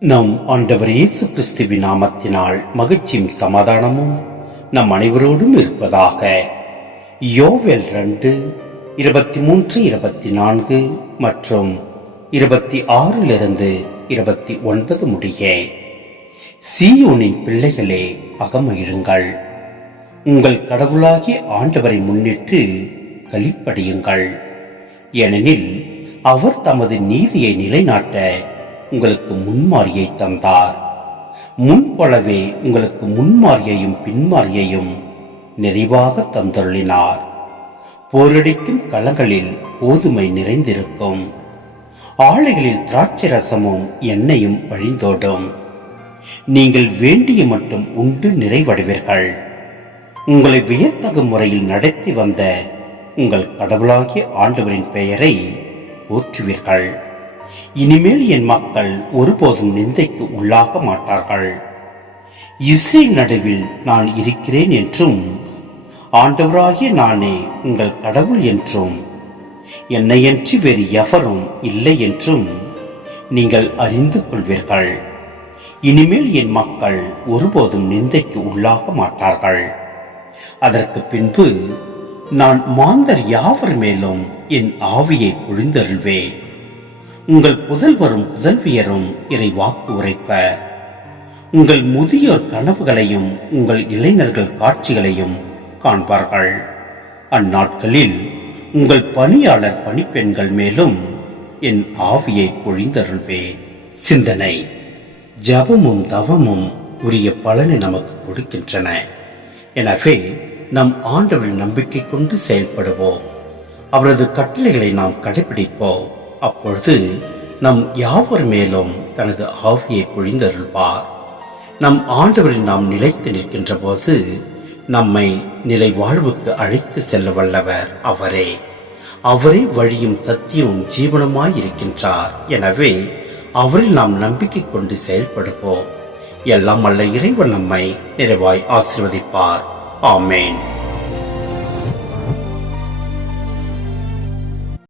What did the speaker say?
நம் ஆண்டவர் இயேசு கிறிஸ்துவின் நாமத்தினால் மகிழ்ச்சியும் சமாதானமும் நம் அனைவரோடும் இருப்பதாக. யோவெல் ரெண்டு இருபத்தி மூன்று இருபத்தி நான்கு மற்றும் இருபத்தி ஆறிலிருந்து இருபத்தி ஒன்பது முடிய. சீயோனின் பிள்ளைகளே அகமகிழுங்கள். உங்கள் கடவுளாகிய ஆண்டவரை முன்னிட்டு களிப்படியுங்கள். ஏனெனில் அவர் தமது நீதியை நிலைநாட்ட உங்களுக்கு முன்மாரியை தந்தார். முன்போலவே உங்களுக்கு முன்மாரியையும் பின்மாரியையும் நிறைவாக தந்தருளினார். போரடிக்கும் களங்களில் கோதுமை நிறைந்திருக்கும். ஆலைகளில் திராட்சை ரசமும் எண்ணெயும் வழிந்தோடும். நீங்கள் வேண்டிய மட்டும் உண்டு நிறைவடைவீர்கள். உங்களை வியத்தகு முறையில் நடத்தி வந்த உங்கள் கடவுளாகிய ஆண்டவரின் பெயரை போற்றுவீர்கள். இனிமேல் என் மக்கள் ஒருபோதும் நிந்தைக்கு உள்ளாக மாட்டார்கள். இஸ்ரேல் நடுவில் நான் இருக்கிறேன் என்றும் ஆண்டவராகிய நானே உங்கள் கடவுள் என்றும் என்னையன்றி வேறு எவரும் இல்லை என்றும் நீங்கள் அறிந்து கொள்வீர்கள். இனிமேல் என் மக்கள் ஒருபோதும் நிந்தைக்கு உள்ளாக மாட்டார்கள். அதற்கு பின்பு நான் மாந்தர் யாவர் மேலும் என் ஆவியை பொழிந்தருள்வேன் உங்கள் புதல்வரும் புதல்வியரும் இறை வாக்கு உரைப்ப உங்கள் முதியோர் கனவுகளையும் உங்கள் இளைஞர்கள் காட்சிகளையும் காண்பார்கள். அந்நாட்களில் உங்கள் பணியாளர் பணிப்பெண்கள் மேலும் என் ஆவியை பொழிந்தருள்வேன் சிந்தனை. ஜபமும் தவமும் உரிய பலனை நமக்கு கொடுக்கின்றன. எனவே நம் ஆண்டவரின் நம்பிக்கை கொண்டு செயல்படுவோம். அவரது கட்டளைகளை நாம் கடைபிடிப்போம். அப்பொழுது நம் யாவர் மேலும் தனது ஆவியை பொழிந்தருள்வார்? நம் ஆண்டவரில் நாம் நிலைத்து நிற்கின்ற போது நம்மை நிலை வாழ்வுக்கு அழைத்து செல்ல வல்லவர் அவரே. அவரே வழியும் சத்தியமும் ஜீவனமாய் இருக்கின்றார். எனவே அவரில் நாம் நம்பிக்கை கொண்டு செயல்படுவோம். எல்லாம் அல்ல இறைவன் நம்மை நிறைவாய் ஆசிர்வதிப்பார். ஆமேன்.